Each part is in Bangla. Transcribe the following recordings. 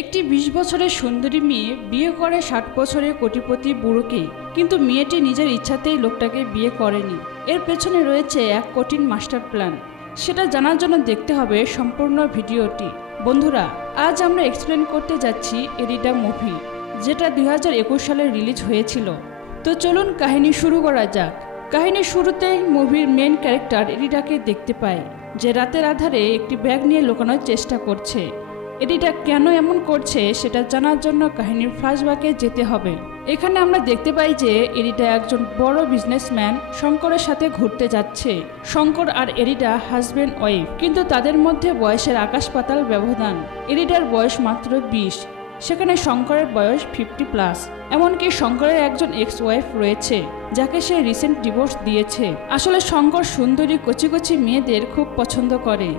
একটি ২০ বছরের সুন্দরী মেয়ে বিয়ে করে ৬০ বছরের কোটিপতি বুড়োকে, কিন্তু মেয়েটি নিজের ইচ্ছাতেই লোকটাকে বিয়ে করেনি। এর পেছনে রয়েছে এক কঠিন মাস্টার প্ল্যান। সেটা জানার জন্য দেখতে হবে সম্পূর্ণ ভিডিওটি। বন্ধুরা, আজ আমরা এক্সপ্লেন করতে যাচ্ছি এরিটা মুভি, যেটা ২০২১ সালে রিলিজ হয়েছিল। তো চলুন কাহিনী শুরু করা যাক। কাহিনীর শুরুতেই মুভির মেন ক্যারেক্টার এরিটাকে দেখতে পায়, যে রাতের আধারে একটি ব্যাগ নিয়ে লুকানোর চেষ্টা করছে। এরিটা কেন এমন করছে সেটা জানার জন্য কাহিনীর ফ্ল্যাশব্যাকে যেতে হবে। এখানে আমরা দেখতে পাই যে এরিটা একজন বড় বিজনেসম্যান শঙ্করের সাথে ঘুরতে যাচ্ছে। শঙ্কর আর এরিটা হাজব্যান্ড ওয়াইফ, কিন্তু তাদের মধ্যে বয়সের আকাশ পাতাল ব্যবধান। এরিটার বয়স মাত্র ২০, সেখানে শঙ্করের বয়স 50+। এমনকি শঙ্করের একজন এক্স ওয়াইফ রয়েছে, যাকে সে রিসেন্ট ডিভোর্স দিয়েছে। আসলে শঙ্কর সুন্দরী কচি কচি মেয়েদের খুব পছন্দ করে।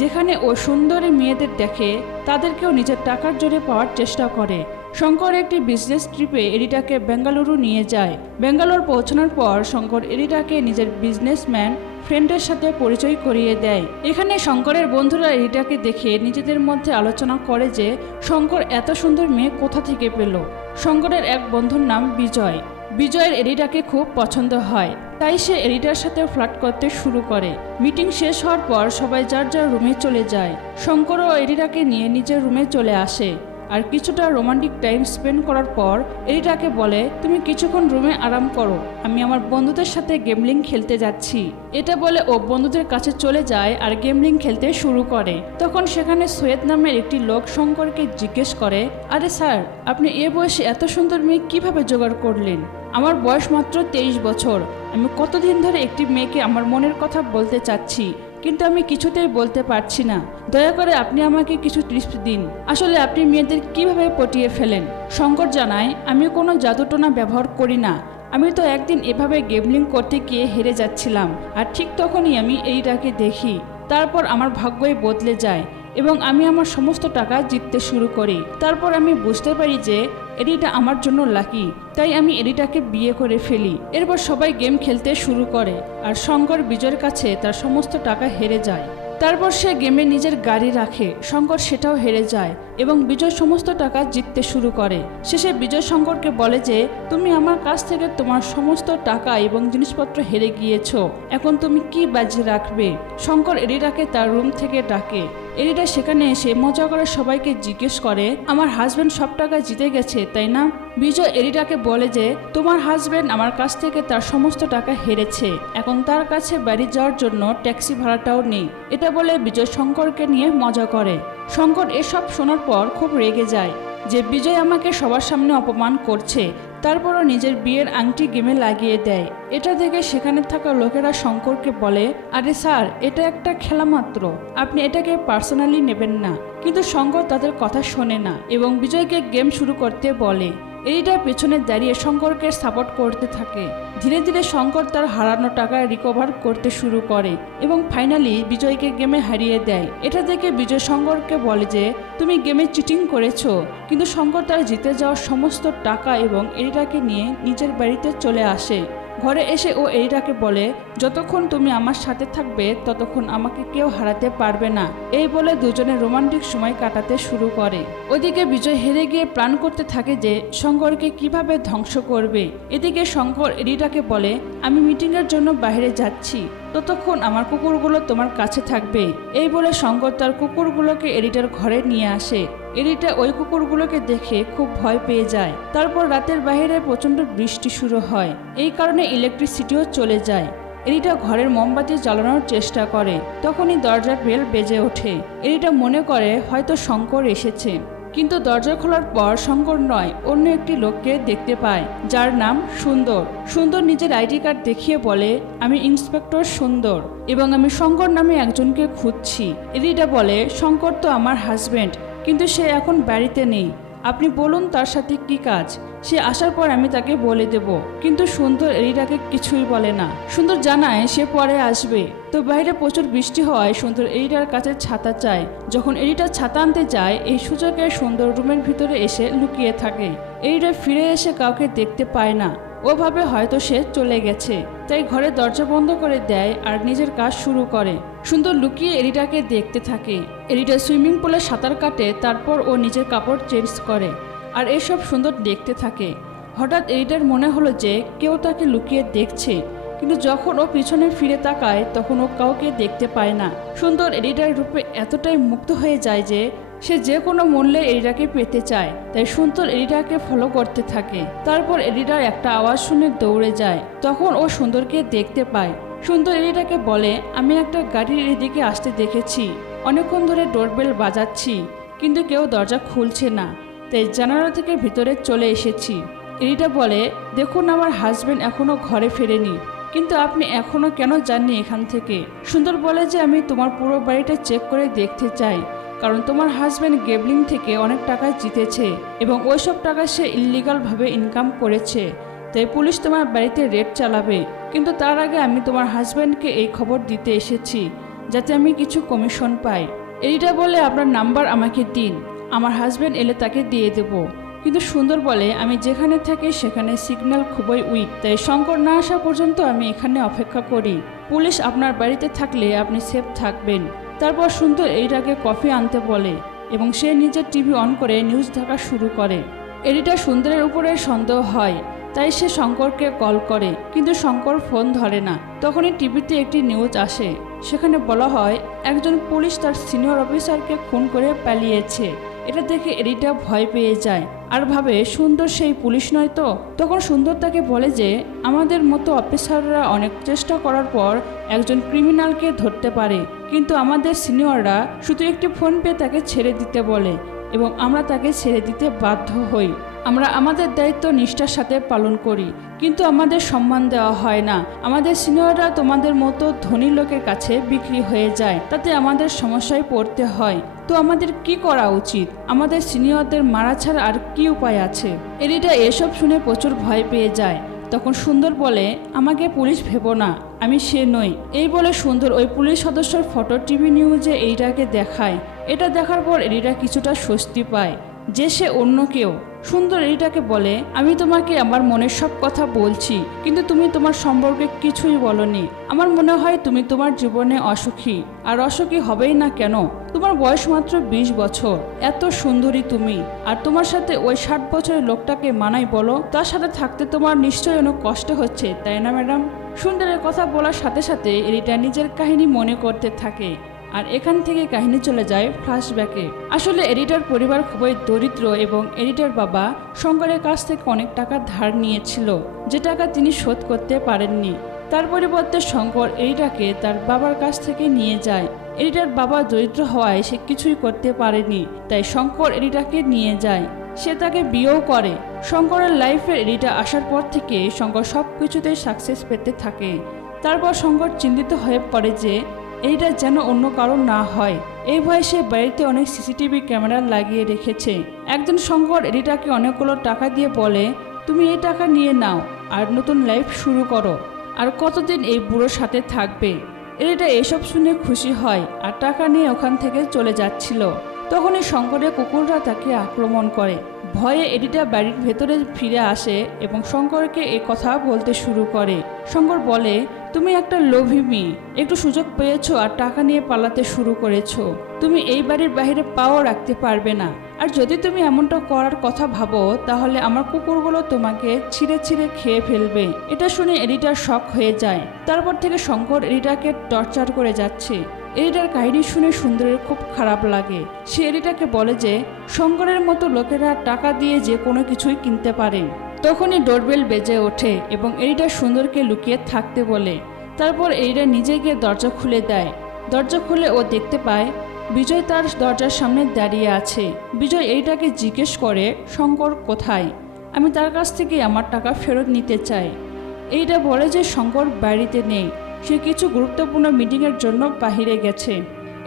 যেখানে ও সুন্দরী মেয়েদের দেখে, তাদেরকেও নিজের টাকার জোরে পাওয়ার চেষ্টা করে। শঙ্কর একটি বিজনেস ট্রিপে এরিটাকে বেঙ্গালুরু নিয়ে যায়। বেঙ্গালুরু পৌঁছানোর পর শঙ্কর এরিটাকে নিজের বিজনেসম্যান ফ্রেন্ডের সাথে পরিচয় করিয়ে দেয়। এখানে শঙ্করের বন্ধুরা এরিটাকে দেখে নিজেদের মধ্যে আলোচনা করে যে শঙ্কর এত সুন্দর মেয়ে কোথা থেকে পেল। শঙ্করের এক বন্ধুর নাম বিজয়। বিজয়ের এরিটাকে খুব পছন্দ হয়, তাই সে এরিটার সাথে ফ্লার্ট করতে শুরু করে। মিটিং শেষ হওয়ার পর সবাই যার যার রুমে চলে যায়। শঙ্করও এরিটাকে নিয়ে নিজের রুমে চলে আসে। আর কিছুটা রোমান্টিক টাইম স্পেন্ড করার পর এরিটাকে বলে, তুমি কিছুক্ষণ রুমে আরাম করো, আমি আমার বন্ধুদের সাথে গেমলিং খেলতে যাচ্ছি। এটা বলে ও বন্ধুদের কাছে চলে যায় আর গেমলিং খেলতে শুরু করে। তখন সেখানে সৈয়দ নামের একটি লোক শঙ্করকে জিজ্ঞেস করে, আরে স্যার, আপনি এ বয়সে এত সুন্দর মেয়ে কিভাবে জোগাড় করলেন? আমার বয়স মাত্র 23 বছর। আমি কতদিন ধরে একটি মেয়েকে আমার মনের কথা বলতে চাচ্ছি, কিন্তু আমি কিছুতেই বলতে পারছি না। দয়া করে আপনি আমাকে কিছু টিপস দিন। আসলে আপনি মেয়েদের কিভাবে পটিয়ে ফেলেন? শঙ্কর জানায়, আমি কোনো জাদুটোনা ব্যবহার করি না। আমি তো একদিন এভাবে গেমলিং করতে গিয়ে হেরে যাচ্ছিলাম, আর ঠিক তখনই আমি এরিটাকে দেখি। তারপর আমার ভাগ্যই বদলে যায় এবং আমি আমার সমস্ত টাকা জিততে শুরু করি। তারপর আমি বুঝতে পারি যে এরিটা আমার জন্য লাকি, তাই আমি এরিটাকে বিয়ে করে ফেলি। এরপর সবাই গেম খেলতে শুরু করে আর শঙ্কর বিজয়ের কাছে তার সমস্ত টাকা হেরে যায়। তারপর সে গেমে নিজের গাড়ি রাখে, শঙ্কর সেটাও হেরে যায় এবং বিজয় সমস্ত টাকা জিততে শুরু করে। শেষে বিজয় শঙ্করকে বলে যে তুমি আমার কাছ থেকে তোমার সমস্ত টাকা এবং জিনিসপত্র হেরে গিয়েছো, এখন তুমি কি বাজি রাখবে? শঙ্কর এরিটাকে তার রুম থেকে ডাকে। এরিটা সেখানে এসে মজা করে সবাইকে জিজ্ঞেস করে, আমার হাজব্যান্ড সব টাকা জিতে গেছে তাই না? বিজয় এরিটাকে বলে যে তোমার হাজব্যান্ড আমার কাছ থেকে তার সমস্ত টাকা হেরেছে, এখন তার কাছে বাড়ি যাওয়ার জন্য ট্যাক্সি ভাড়াটাও নেই। এটা বলে বিজয় শঙ্করকে নিয়ে মজা করে। শঙ্কর এসব শোনার পর খুব রেগে যায় যে বিজয় আমাকে সবার সামনে অপমান করছে, তারপরও নিজের বিয়ের আংটি গেমে লাগিয়ে দেয়। এটা দেখে সেখানে থাকা লোকেরা শঙ্করকে বলে, আরে স্যার, এটা একটা খেলা মাত্র, আপনি এটাকে পার্সোনালি নেবেন না। কিন্তু শঙ্কর তাদের কথা শোনে না এবং বিজয়কে গেম শুরু করতে বলে। এরিটা পেছনে দাঁড়িয়ে শঙ্করকে সাপোর্ট করতে থাকে। ধীরে ধীরে শঙ্কর তার হারানো টাকা রিকভার করতে শুরু করে এবং ফাইনালি বিজয়কে গেমে হারিয়ে দেয়। এটা দেখে বিজয় শঙ্করকে বলে যে তুমি গেমে চিটিং করেছো। কিন্তু শঙ্কর তার জিতে যাওয়া সমস্ত টাকা এবং এরিটাকে নিয়ে নিজের বাড়িতে চলে আসে। ঘরে এসে ও এরিটাকে বলে, যতক্ষণ তুমি আমার সাথে থাকবে ততক্ষণ আমাকে কেউ হারাতে পারবে না। এই বলে দুজনে রোমান্টিক সময় কাটাতে শুরু করে। ওদিকে বিজয় হেরে গিয়ে প্ল্যান করতে থাকে যে শঙ্করকে কিভাবে ধ্বংস করবে। এদিকে শঙ্কর এরিটাকে বলে, আমি মিটিংয়ের জন্য বাইরে যাচ্ছি, ততক্ষণ আমার কুকুরগুলো তোমার কাছে থাকবে। এই বলে শঙ্কর তার কুকুরগুলোকে এরিটার ঘরে নিয়ে আসে। এরিটা ওই কুকুরগুলোকে দেখে খুব ভয় পেয়ে যায়। তারপর রাতের বাইরে প্রচণ্ড বৃষ্টি শুরু হয়, এই কারণে ইলেকট্রিসিটিও চলে যায়। এরিটা ঘরের মোমবাতি জ্বালানোর চেষ্টা করে, তখনই দরজার বেল বেজে ওঠে। এরিটা মনে করে হয়তো শঙ্কর এসেছে, কিন্তু দরজা খোলার পর শঙ্কর নয়, অন্য একটি লোককে দেখতে পায় যার নাম সুন্দর। সুন্দর নিজের আইডি কার্ড দেখিয়ে বলে, আমি ইন্সপেক্টর সুন্দর এবং আমি শঙ্কর নামে একজনকে খুঁজছি। এরিটা বলে, শঙ্কর তো আমার হাজব্যান্ড, কিন্তু সে এখন বাড়িতে নেই, আপনি বলুন তার সাথে কি কাজ, সে আসার পর আমি তাকে বলে দেব। কিন্তু সুন্দর এরিটাকে কিছুই বলে না। সুন্দর জানায় সে পরে আসবে। তো বাইরে প্রচুর বৃষ্টি হওয়ায় সুন্দর এরিটার কাছে ছাতা চায়। যখন এরিটা ছাতা আনতে যায় এই সুযোগে সুন্দর রুমের ভিতরে এসে লুকিয়ে থাকে। এরিটা ফিরে এসে কাউকে দেখতে পায় না, ওভাবে হয়তো সে চলে গেছে, তাই ঘরে দরজা বন্ধ করে দেয় আর নিজের কাজ শুরু করে। সুন্দর লুকিয়ে এরিটাকে দেখতে থাকে। এরিটা সুইমিং পুলে সাঁতার কাটে, তারপর ও নিজের কাপড় চেঞ্জ করে আর এসব সুন্দর দেখতে থাকে। হঠাৎ এরিটার মনে হলো যে কেউ তাকে লুকিয়ে দেখছে, কিন্তু যখন ও পিছনে ফিরে তাকায় তখন ও কাউকে দেখতে পায় না। সুন্দর এরিটার রূপে এতটাই মুগ্ধ হয়ে যায় যে সে যে কোনো মূল্যে এরিটাকে পেতে চায়, তাই সুন্দর এরিটাকে ফলো করতে থাকে। তারপর এরিটার একটা আওয়াজ শুনে দৌড়ে যায়। তখন ও সুন্দরকে দেখতে পায়। সুন্দর এরিটাকে বলে, আমি একটা গাড়ির এদিকে আসতে দেখেছি, অনেকক্ষণ ধরে ডোরবেল বাজাচ্ছি কিন্তু কেউ দরজা খুলছে না, তাই জানালা থেকে ভিতরে চলে এসেছি। এরিটা বলে, দেখুন আমার হাজবেন্ড এখনো ঘরে ফেরেনি, কিন্তু আপনি এখনো কেন যাননি এখান থেকে? সুন্দর বলে যে আমি তোমার পুরো বাড়িটা চেক করে দেখতে চাই, কারণ তোমার হাজবেন্ড গেবলিং থেকে অনেক টাকা জিতেছে এবং ওইসব টাকা সে ইললিগালভাবে ইনকাম করেছে, তাই পুলিশ তোমার বাড়িতে রেড চালাবে। কিন্তু তার আগে আমি তোমার হাজবেন্ডকে এই খবর দিতে এসেছি যাতে আমি কিছু কমিশন পাই। এরিটা বলে, আপনার নাম্বার আমাকে দিন, আমার হাজবেন্ড এলে তাকে দিয়ে দেব। কিন্তু সুন্দর বলে, আমি যেখানে থাকি সেখানে সিগন্যাল খুবই উইক, তাই শঙ্কর না আসা পর্যন্ত আমি এখানে অপেক্ষা করি। পুলিশ আপনার বাড়িতে থাকলে আপনি সেফ থাকবেন। তারপর সুন্দর এরিটাকে কফি আনতে বলে এবং সে নিজের টিভি অন করে নিউজ দেখা শুরু করে। এরিটা সুন্দরের উপরে সন্দেহ হয়, তাই সে শঙ্করকে কল করে, কিন্তু শঙ্কর ফোন ধরে না। তখনই টিভিতে একটি নিউজ আসে, সেখানে বলা হয় একজন পুলিশ তার সিনিয়র অফিসারকে খুন করে পালিয়েছে। এটা দেখে এরিটা ভয় পেয়ে যায় আর ভাবে সুন্দর সেই পুলিশ নয় তো। তখন সুন্দর তাকে বলে যে আমাদের মতো অফিসাররা অনেক চেষ্টা করার পর একজন ক্রিমিনালকে ধরতে পারে, কিন্তু আমাদের সিনিয়ররা শুধু একটি ফোন পেয়ে তাকে ছেড়ে দিতে বলে এবং আমরা তাকে ছেড়ে দিতে বাধ্য হই। আমরা আমাদের দায়িত্ব নিষ্ঠার সাথে পালন করি, কিন্তু আমাদের সম্মান দেওয়া হয় না। আমাদের সিনিয়ররা তোমাদের মতো ধনী লোকের কাছে বিক্রি হয়ে যায়, তাতে আমাদের সমস্যায় পড়তে হয়। তো আমাদের কি করা উচিত? আমাদের সিনিয়রদের মারা ছাড়া আর কি উপায় আছে? এরিটা এসব শুনে প্রচুর ভয় পেয়ে যায়। তখন সুন্দর বলে, আমাকে পুলিশ ভেবো না, আমি সে নই। এই বলে সুন্দর ওই পুলিশ সদস্যর ফটো টিভি নিউজে এরিটাকে দেখায়। এটা দেখার পর এরিটা কিছুটা স্বস্তি পায় যে সে অন্য কেউ। সুন্দর এরিটাকে বলে, আমি তোমাকে আমার মনের সব কথা বলছি, কিন্তু তুমি তোমার সম্পর্কে কিছুই বলনি। আমার মনে হয় তুমি তোমার জীবনে অসুখী, আর অসুখী হবেই না কেন? তোমার বয়স মাত্র 20 বছর, এত সুন্দরী তুমি, আর তোমার সাথে ওই 60 বছরের লোকটাকে মানাই বলো? তার সাথে থাকতে তোমার নিশ্চয়ই অনেক কষ্ট হচ্ছে, তাই না ম্যাডাম? সুন্দরের কথা বলার সাথে সাথে এরিটা নিজের কাহিনী মনে করতে থাকে আর এখান থেকে কাহিনী চলে যায় ফ্ল্যাশব্যাকে। আসলে এরিটার পরিবার খুবই দরিদ্র এবং এরিটার বাবা শঙ্করের কাছ থেকে অনেক টাকা ধার নিয়েছিল, যে টাকা তিনি শোধ করতে পারেননি। তার পরিবর্তে শঙ্কর এরিটাকে তার বাবার কাছ থেকে নিয়ে যায়। এরিটার বাবা দরিদ্র হওয়ায় সে কিছুই করতে পারেনি, তাই শঙ্কর এরিটাকে নিয়ে যায়। সে তাকে বিয়েও করে। শঙ্করের লাইফে এরিটা আসার পর থেকে শঙ্কর সব কিছুতেই সাকসেস পেতে থাকে। তারপর শঙ্কর চিন্তিত হয়ে পড়ে যে এইটা যেন অন্য কারণ না হয়। এই ভয়ে সে বাড়িতে অনেক সিসিটিভি ক্যামেরা লাগিয়ে রেখেছে। একজন শঙ্কর এরিটাকে অনেকগুলো টাকা দিয়ে বলে, তুমি এই টাকা নিয়ে নাও আর নতুন লাইফ শুরু করো, আর কতদিন এই বুড়োর সাথে থাকবে? এরিটা এসব শুনে খুশি হয় আর টাকা নিয়ে ওখান থেকে চলে যাচ্ছিল। তখনই শঙ্করের কুকুররা তাকে আক্রমণ করে। ভয়ে এরিটা বাড়ির ভেতরে ফিরে আসে এবং শঙ্করকে এই কথা বলতে শুরু করে। শঙ্কর বলে, তুমি একটা লোভী মেয়ে, একটু সুযোগ পেয়েছো আর টাকা নিয়ে পালাতে শুরু করেছো। তুমি এই বাড়ির বাইরে পাও রাখতে পারবে না, আর যদি তুমি এমনটা করার কথা ভাবো তাহলে আমার কুকুরগুলো তোমাকে ছিঁড়ে ছিঁড়ে খেয়ে ফেলবে। এটা শুনে এরিটার শক হয়ে যায়। তারপর থেকে শঙ্কর এরিটাকে টর্চার করে যাচ্ছে। এরিটার কাহিনী শুনে সুন্দরের খুব খারাপ লাগে। সে এরিটাকে বলে যে শঙ্করের মতো লোকেরা টাকা দিয়ে যে কোনো কিছুই কিনতে পারে। তখনই ডোরবেল বেজে ওঠে এবং এরিটা সুন্দরকে লুকিয়ে থাকতে বলে। তারপর এরিটা নিজে গিয়ে দরজা খুলে দেয়। দরজা খুলে ও দেখতে পায় বিজয় তার দরজার সামনে দাঁড়িয়ে আছে। বিজয় এরিটাকে জিজ্ঞেস করে, শঙ্কর কোথায়? আমি তার কাছ থেকে আমার টাকা ফেরত নিতে চাই। এরিটা বলে যে শঙ্কর বাড়িতে নেই, সে কিছু গুরুত্বপূর্ণ মিটিংয়ের জন্য বাহিরে গেছে।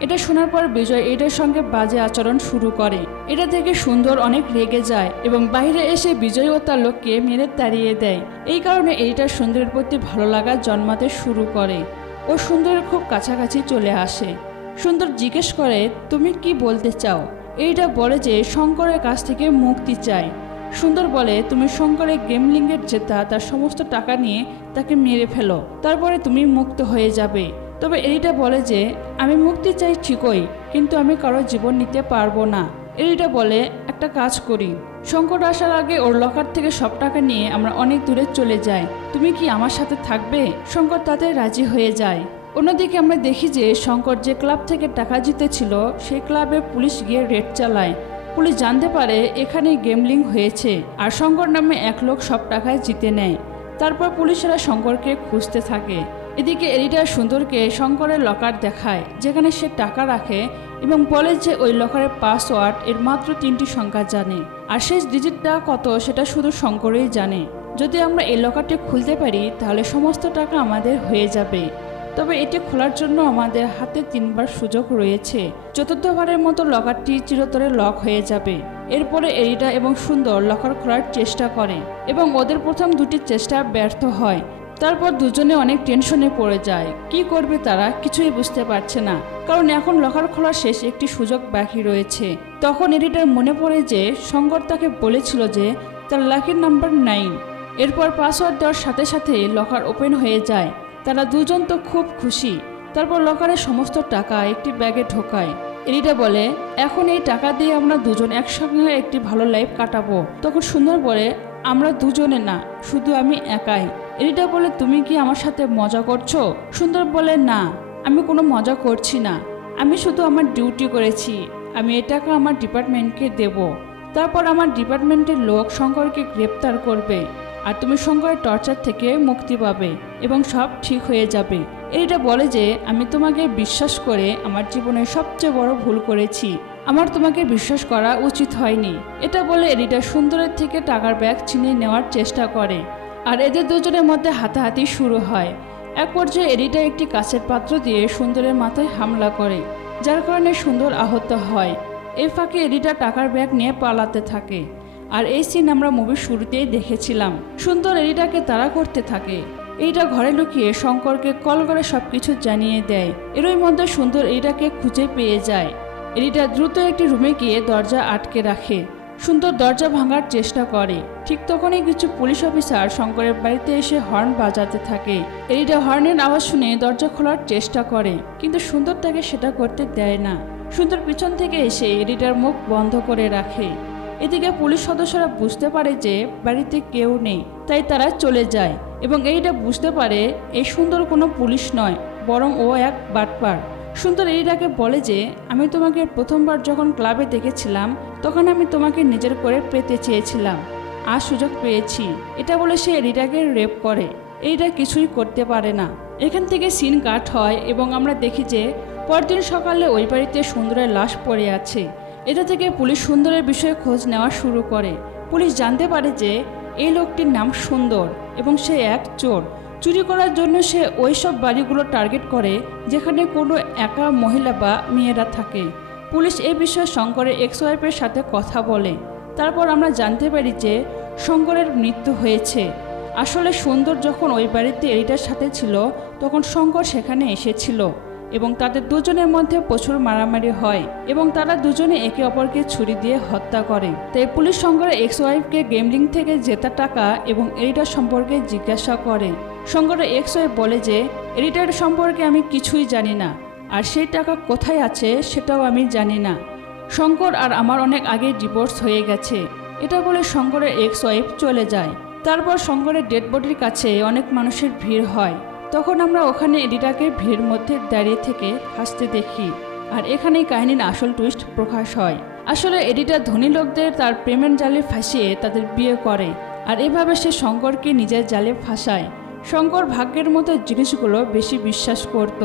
এটা শোনার পর বিজয় এটার সঙ্গে বাজে আচরণ শুরু করে। এটা থেকে সুন্দর অনেক রেগে যায় এবং বাইরে এসে বিজয় ও তার লোককে মেরে তাড়িয়ে দেয়। এই কারণে এইটা সুন্দরের প্রতি ভালো লাগা জন্মাতে শুরু করে। ও সুন্দরের খুব কাছাকাছি চলে আসে। সুন্দর জিজ্ঞেস করে, তুমি কি বলতে চাও? এরিটা বলে যে শঙ্করের কাছ থেকে মুক্তি চায়। সুন্দর বলে, তুমি শঙ্করের গেমলিংয়ের জেতা তার সমস্ত টাকা নিয়ে তাকে মেরে ফেলো, তারপরে তুমি মুক্ত হয়ে যাবে। তবে এরিটা বলে যে আমি মুক্তি চাই ঠিকই, কিন্তু আমি কারো জীবন নিতে পারবো না। এরিটা বলে, একটা কাজ করি, শঙ্কর আসার আগে ওর লকার থেকে সব টাকা নিয়ে আমরা অনেক দূরে চলে যাই, তুমি কি আমার সাথে থাকবে? শঙ্কর তাতে রাজি হয়ে যায়। অন্যদিকে আমরা দেখি যে শঙ্কর যে ক্লাব থেকে টাকা জিতেছিল সেই ক্লাবে পুলিশ গিয়ে রেড চালায়। পুলিশ জানতে পারে এখানে গেমলিং হয়েছে আর শঙ্কর নামে এক লোক সব টাকায় জিতে নেয়। তারপর পুলিশেরা শঙ্করকে খুঁজতে থাকে। এদিকে এরিটা সুন্দরকে শঙ্করের লকার দেখায় যেখানে সে টাকা রাখে এবং বলে যে ওই লকারের পাসওয়ার্ড এর মাত্র 3টি সংখ্যা জানে, আর শেষ ডিজিটটা কত সেটা শুধু শঙ্করই জানে। যদি আমরা এই লকারটি খুলতে পারি তাহলে সমস্ত টাকা আমাদের হয়ে যাবে। তবে এটি খোলার জন্য আমাদের হাতে 3বার সুযোগ রয়েছে। চতুর্থবারের মতো লকারটি চিরতরে লক হয়ে যাবে। এরপরে এরিটা এবং সুন্দর লকার খোলার চেষ্টা করে এবং ওদের প্রথম 2টি চেষ্টা ব্যর্থ হয়। তারপর দুজনে অনেক টেনশনে পড়ে যায়। কি করবে তারা কিছুই বুঝতে পারছে না, কারণ এখন লকার খোলার শেষ একটি সুযোগ বাকি রয়েছে। তখন এরিটার মনে পড়ে যে শঙ্কর তাকে বলেছিল যে তার লাকি নাম্বার 9। এরপর পাসওয়ার্ড দেওয়ার সাথে সাথে লকার ওপেন হয়ে যায়। তারা দুজন তো খুব খুশি। তারপর লকারের সমস্ত টাকা একটি ব্যাগে ঢোকায়। এরিটা বলে, এখন এই টাকা দিয়ে আমরা দুজন একসঙ্গে একটি ভালো লাইফ কাটাবো। তখন সুন্দর বলে, আমরা দুজনে না, শুধু আমি একাই। এরিটা বলে, তুমি কি আমার সাথে মজা করছো? সুন্দর বলে, না, আমি কোনো মজা করছি না, আমি শুধু আমার ডিউটি করেছি। আমি এই টাকা আমার ডিপার্টমেন্টকে দেব। তারপর আমার ডিপার্টমেন্টের লোক শঙ্করকে গ্রেপ্তার করবে আর তুমি শঙ্করের টর্চার থেকে মুক্তি পাবে এবং সব ঠিক হয়ে যাবে। এরিটা বলে যে আমি তোমাকে বিশ্বাস করে আমার জীবনের সবচেয়ে বড় ভুল করেছি, আমার তোমাকে বিশ্বাস করা উচিত হয়নি। এটা বলে এরিটা সুন্দরের থেকে টাকার ব্যাগ ছিনিয়ে নেওয়ার চেষ্টা করে আর এদের দুজনের মধ্যে হাতাহাতি শুরু হয়। এক পর্যায়ে এরিটা একটি কাঁচের পাত্র দিয়ে সুন্দরের মাথায় হামলা করে, যার কারণে সুন্দর আহত হয়। এই ফাঁকে এরিটা টাকার ব্যাগ নিয়ে পালাতে থাকে। আর এই সিন আমরা মুভির শুরুতেই দেখেছিলাম। সুন্দর এরিটাকে তাড়া করতে থাকে। এরিটা ঘরে লুকিয়ে শঙ্করকে কল করে সবকিছু জানিয়ে দেয়। এরই মধ্যে সুন্দর এরিটাকে খুঁজে পেয়ে যায়। এরিটা দ্রুত একটি রুমে গিয়ে দরজা আটকে রাখে। সুন্দর দরজা ভাঙার চেষ্টা করে। ঠিক তখনই কিছু পুলিশ অফিসার শঙ্করের বাড়িতে এসে হর্ন বাজাতে থাকে। এরিটা হর্নের আওয়াজ শুনে দরজা খোলার চেষ্টা করে, কিন্তু সুন্দর তাকে সেটা করতে দেয় না। সুন্দর পিছন থেকে এসে এরিটার মুখ বন্ধ করে রাখে। এদিকে পুলিশ সদস্যরা বুঝতে পারে যে বাড়িতে কেউ নেই, তাই তারা চলে যায় এবং এরিটা বুঝতে পারে এই সুন্দর কোনো পুলিশ নয়, বরং ও এক বাটপার। সুন্দর এরিটাকে বলে যে আমি তোমাকে প্রথমবার যখন ক্লাবে দেখেছিলাম তখন আমি তোমাকে নিজের করে পেতে চেয়েছিলাম, আজ সুযোগ পেয়েছি। এটা বলে সে এরিটাকে রেপ করে। এরিটা কিছুই করতে পারে না। এখান থেকে সিন কাট হয় এবং আমরা দেখি যে পরদিন সকালে ওই বাড়িতে সুন্দরের লাশ পড়ে আছে। এটা থেকে পুলিশ সুন্দরের বিষয়ে খোঁজ নেওয়া শুরু করে। পুলিশ জানতে পারে যে এই লোকটির নাম সুন্দর এবং সে এক চোর। চুরি করার জন্য সে ওই সব বাড়িগুলো টার্গেট করে যেখানে কোনো একা মহিলা বা মেয়েরা থাকে। পুলিশ এই বিষয়ে শঙ্করের এক্স ওয়াইফের সাথে কথা বলে। তারপর আমরা জানতে পারি যে শঙ্করের মৃত্যু হয়েছে। আসলে সুন্দর যখন ওই বাড়িতে এরিটার সাথে ছিল তখন শঙ্কর সেখানে এসেছিল এবং তাদের দুজনের মধ্যে প্রচুর মারামারি হয় এবং তারা দুজনে একে অপরকে ছুরি দিয়ে হত্যা করে। তাই পুলিশ শঙ্করের এক্স ওয়াইফকে গেমলিং থেকে জেতা টাকা এবং এরিটার সম্পর্কে জিজ্ঞাসা করে। শঙ্করের এক্স ওয়াইফ বলে যে এরিটার সম্পর্কে আমি কিছুই জানি না, আর সেই টাকা কোথায় আছে সেটাও আমি জানি না। শঙ্কর আর আমার অনেক আগে ডিভোর্স হয়ে গেছে। এটা বলে শঙ্করের এক্স ওয়াইফ চলে যায়। তারপর শঙ্করের ডেড বডির কাছে অনেক মানুষের ভিড় হয়। তখন আমরা ওখানে এরিটাকে ভিড়ের মধ্যে দাঁড়িয়ে থেকে হাসতে দেখি। আর এখানেই কাহিনীর আসল টুইস্ট প্রকাশ হয়। আসলে এরিটা ধনী লোকদের তার প্রেমের জালে ফাঁসিয়ে তাদের বিয়ে করে, আর এভাবে সে শঙ্করকে নিজের জালে ফাঁসায়। শঙ্কর ভাগ্যের মতো জিনিসগুলো বেশি বিশ্বাস করত,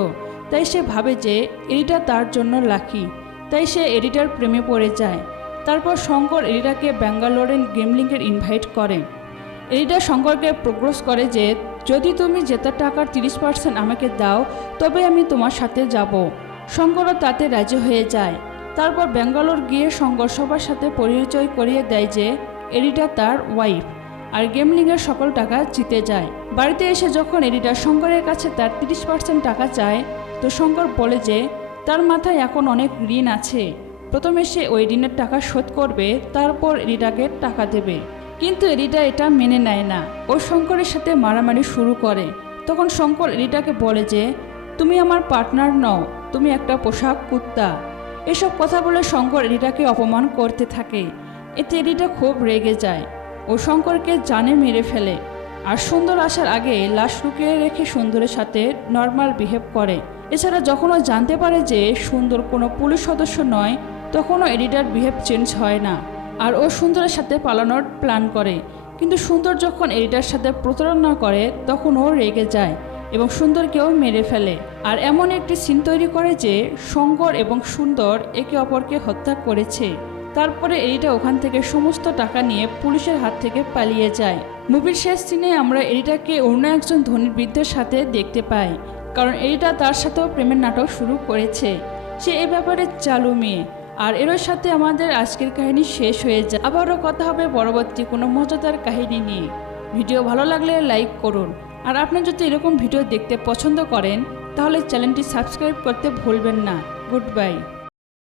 তাই সে ভাবে যে এরিটা তার জন্য লাকি, তাই সে এরিটার প্রেমে পড়ে যায়। তারপর শঙ্কর এরিটাকে ব্যাঙ্গালোরের গেমলিংয়ের ইনভাইট করে। এরিটা শঙ্করকে প্রপোজ করে যে যদি তুমি জেতার টাকার 30% আমাকে দাও তবে আমি তোমার সাথে যাব। শঙ্করও তাতে রাজি হয়ে যায়। তারপর ব্যাঙ্গালোর গিয়ে শঙ্কর সবার সাথে পরিচয় করিয়ে দেয় যে এরিটা তার ওয়াইফ। আর গেমলিংয়ের সকল টাকা জিতে যায়। বাড়িতে এসে যখন এডিটা শঙ্করের কাছে তার 30% টাকা চায়, তো শঙ্কর বলে যে তার মাথায় এখন অনেক ঋণ আছে, প্রথমে সে ওই ঋণের টাকা শোধ করবে, তারপর এডিটাকে টাকা দেবে। কিন্তু এডিটা এটা মেনে নেয় না, ও শঙ্করের সাথে মারামারি শুরু করে। তখন শঙ্কর এডিটাকে বলে যে তুমি আমার পার্টনার নও, তুমি একটা পোশাক কুত্তা। এসব কথা বলে শঙ্কর এডিটাকে অপমান করতে থাকে। এতে এডিটা খুব রেগে যায়, ও শঙ্করকে জানে মেরে ফেলে। আর সুন্দর আসার আগে লাশ লুকিয়ে রেখে সুন্দরের সাথে নর্মাল বিহেভ করে। এছাড়া যখনও জানতে পারে যে সুন্দর কোনো পুলিশ সদস্য নয়, তখনও এডিটার বিহেভ চেঞ্জ হয় না, আর ও সুন্দরের সাথে পালানোর প্ল্যান করে। কিন্তু সুন্দর যখন এডিটার সাথে প্রতারণা করে, তখন ও রেগে যায় এবং সুন্দরকেও মেরে ফেলে। আর এমন একটি সিন তৈরি করে যে শঙ্কর এবং সুন্দর একে অপরকে হত্যা করেছে। তারপরে এডিটা ওখান থেকে সমস্ত টাকা নিয়ে পুলিশের হাত থেকে পালিয়ে যায়। মুভির শেষ সিনে আমরা এডিটাকে অন্য একজন ধনী বৃদ্ধের সাথে দেখতে পাই, কারণ এডিটা তার সাথেও প্রেমের নাটক শুরু করেছে। সে এ ব্যাপারে চালু মেয়ে। আর এর সাথে আমাদের আজকের কাহিনী শেষ হয়ে যায়। আবারও কথা হবে পরবর্তী কোনো মজাদার কাহিনী নিয়ে। ভিডিও ভালো লাগলে লাইক করুন, আর আপনি যদি এরকম ভিডিও দেখতে পছন্দ করেন তাহলে চ্যানেলটি সাবস্ক্রাইব করতে ভুলবেন না। Good bye.